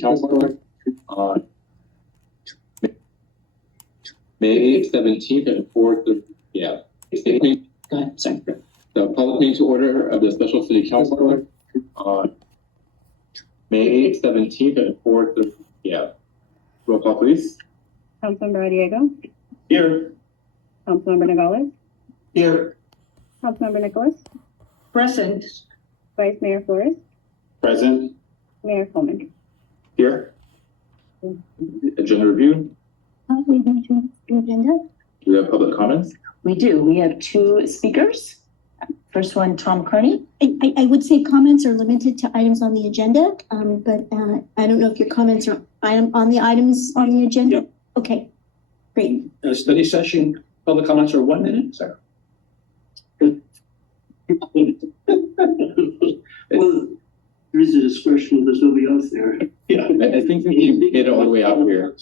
Council on May 17th at 4:30 p.m. Go ahead, sorry. The public meeting to order of the special city council on May 17th at 4:30 p.m. Roll call, please. Councilmember Diego, Here. Councilmember Nogales, Here. Councilmember Nicholas, Present. Vice Mayor Flores, Present. Mayor Coleman. Here. Agenda review. We go to the agenda. Do we have public comments? We do. We have two speakers. First one, Tom Carney. I would say comments are limited to items on the agenda, but I don't know if your comments are on the items on the agenda. Yep. Okay, great. Study session, public comments are 1 minute, sir. Well, there is a discretion, there's nobody else there. Yeah. I think we can get it all the way out here.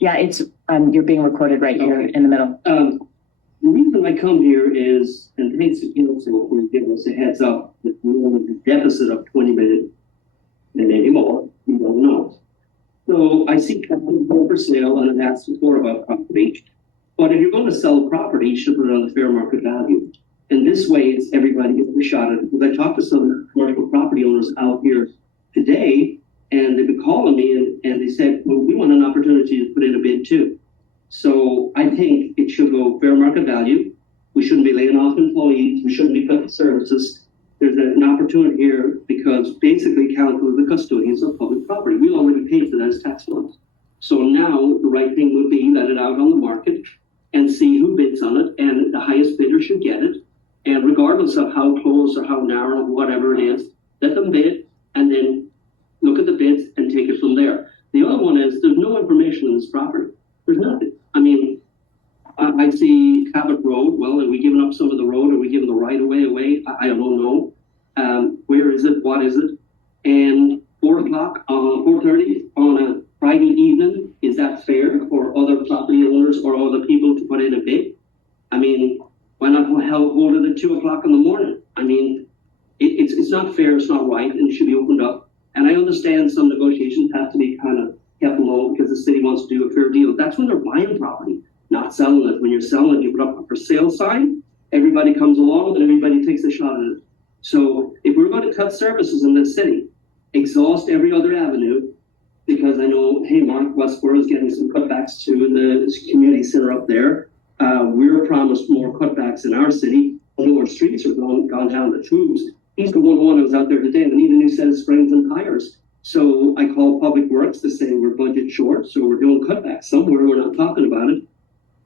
Yeah, it's you're being recorded right here in the middle. The reason I come here is, and thanks to council for giving us a heads up, that we're in a deficit of 20 million and maybe more, we don't know. So I see capital go for sale and I've asked before about property. But if you're going to sell property, you should put it on the fair market value. And this way, it's everybody gets a shot at it. Because I talked to some commercial property owners out here today, and they've been calling me and they said, well, we want an opportunity to put in a bid too. So I think it should go fair market value. We shouldn't be laying off employees. We shouldn't be cutting services. There's an opportunity here because basically council is the custodians of public property. We already paid for that as tax funds. So now the right thing would be let it out on the market and see who bids on it, and the highest bidder should get it. And regardless of how close or how narrow, whatever it is, let them bid and then look at the bids and take it from there. The other one is there's no information on this property. There's nothing. I mean, I see Cabot Road. Well, are we giving up some of the road? Are we giving the right of way away? I don't know. Where is it? What is it? And 4:30 on a Friday evening, is that fair for other property owners or other people to put in a bid? I mean, why not hold it at 2 o'clock in the morning? I mean, it's not fair, it's not right, and it should be opened up. And I understand some negotiations have to be kind of kept low because the city wants to do a fair deal. That's when they're buying property, not selling it. When you're selling it, you put up a for sale sign, everybody comes along and everybody takes a shot at it. So if we're going to cut services in this city, exhaust every other avenue, because I know, hey, Mark, Westboro is getting some cutbacks to the community center up there. We're promised more cutbacks in our city. Although our streets are gone down the tubes. He's the one who was out there today. We need a new set of springs and tires. So I called Public Works to say we're budget short, so we're doing cutbacks somewhere. We're not talking about it.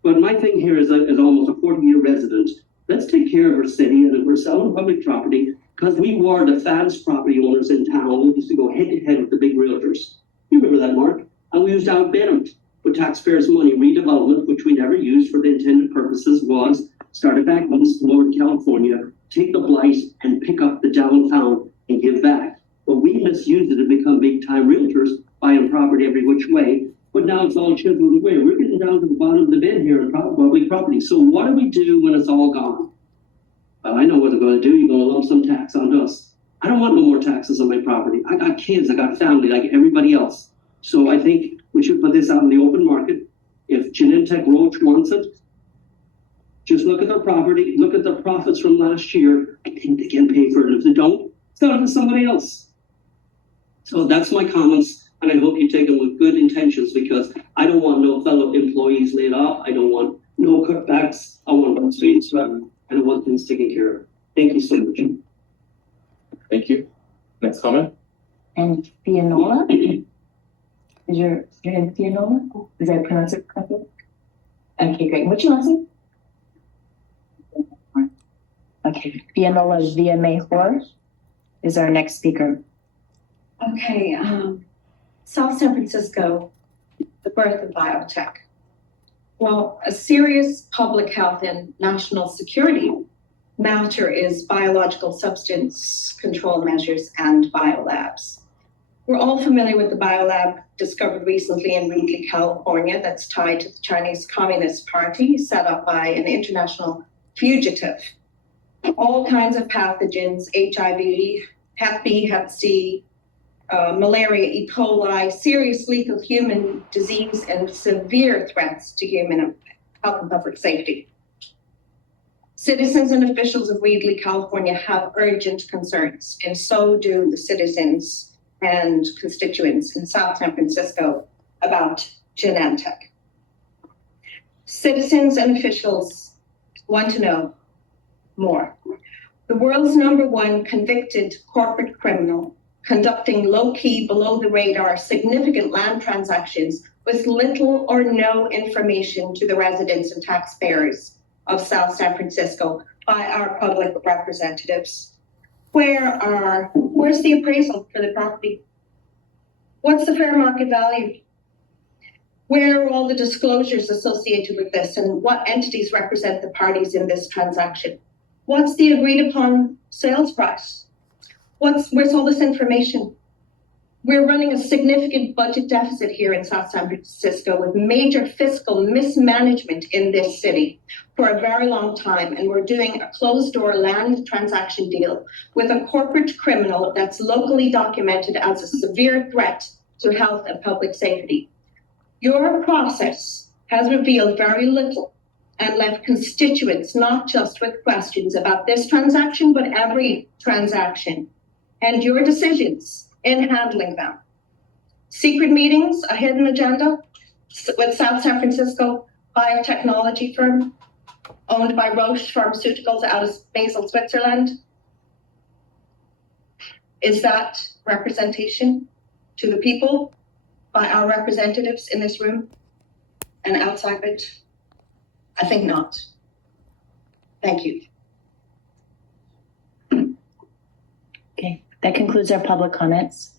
But my thing here is almost a 40-year resident. Let's take care of our city, and if we're selling public property, because we were the fattest property owners in town. We used to go head to head with the big realtors. You remember that, Mark? And we used to outbid them with taxpayers' money. Redevelopment, which we never used for the intended purposes, was started back east in Northern California, take the blight and pick up the downtown and give back. But we misused it to become big-time realtors, buying property every which way. But now it's all chiseled away. We're getting down to the bottom of the bid here in public property. So what do we do when it's all gone? Well, I know what they're going to do. You're going to lump some tax on us. I don't want no more taxes on my property. I got kids, I got family, like everybody else. So I think we should put this out in the open market. If Genentech Roach wants it, just look at their property, look at the profits from last year. I think they can pay for it. If they don't, sell it to somebody else. So that's my comments, and I hope you take them with good intentions, because I don't want no fellow employees laid off. I don't want no cutbacks. I want streets and I want things taken care of. Thank you so much. Thank you. Next comment. And Fianola? Is your name Fianola? Is that pronounced correctly? Okay, great. What's your last name? Okay, Fianola Villamejor is our next speaker. Okay, South San Francisco, the birth of biotech. Well, a serious public health and national security matter is biological substance control measures and biolabs. We're all familiar with the biolab discovered recently in Reedley, California, that's tied to the Chinese Communist Party, set up by an international fugitive. All kinds of pathogens, HIV, Hep B, Hep C, malaria, E. coli, serious lethal human disease, and severe threats to human health and public safety. Citizens and officials of Wheatley, California have urgent concerns, and so do the citizens and constituents in South San Francisco about Genentech. Citizens and officials want to know more. The world's #1 convicted corporate criminal conducting low-key, below-the-radar, significant land transactions with little or no information to the residents and taxpayers of South San Francisco by our public representatives. Where's the appraisal for the property? What's the fair market value? Where are all the disclosures associated with this, and what entities represent the parties in this transaction? What's the agreed upon sales price? Where's all this information? We're running a significant budget deficit here in South San Francisco with major fiscal mismanagement in this city for a very long time. And we're doing a closed door land transaction deal with a corporate criminal that's locally documented as a severe threat to health and public safety. Your process has revealed very little and left constituents not just with questions about this transaction, but every transaction and your decisions in handling them. Secret meetings, a hidden agenda with South San Francisco biotechnology firm owned by Roche Pharmaceuticals out of Basel, Switzerland. Is that representation to the people by our representatives in this room and outside it? I think not. Thank you. Okay, that concludes our public comments.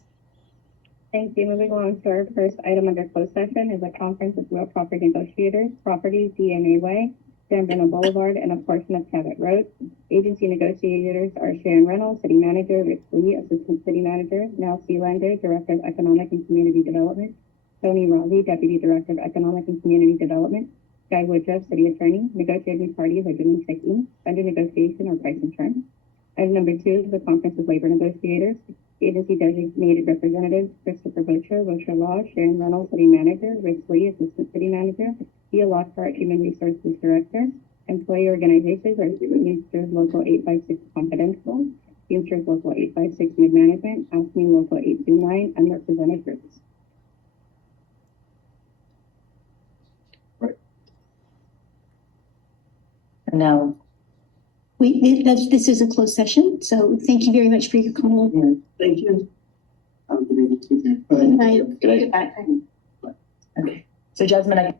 Thank you. Moving on to our first item under closed session is a conference with real property negotiators, properties DNA Way, San Bruno Boulevard, and a portion of Cabot Road. Agency negotiators are Sharon Reynolds, City Manager, Rich Lee, Assistant City Manager, Nell Sealander, Director of Economic and Community Development, Tony Raleigh, Deputy Director of Economic and Community Development, Guy Woodruff, City Attorney. Negotiating parties are Genentech Inc., under negotiation or price and terms. Item number 2 is the conference with labor negotiators. Agency designated representatives, Christopher Butcher Law, Sharon Reynolds, City Manager, Rich Lee, Assistant City Manager, Thea Lockhart, Human Resources Director. Employee organizations are Teamsters Local 856 Confidential, Teamsters Local 856 Mid-Management, ASME Local 829, and represented groups. Now, This is a closed session, so thank you very much for your comment. Thank you. Good night. Good night. okay. So Jasmine,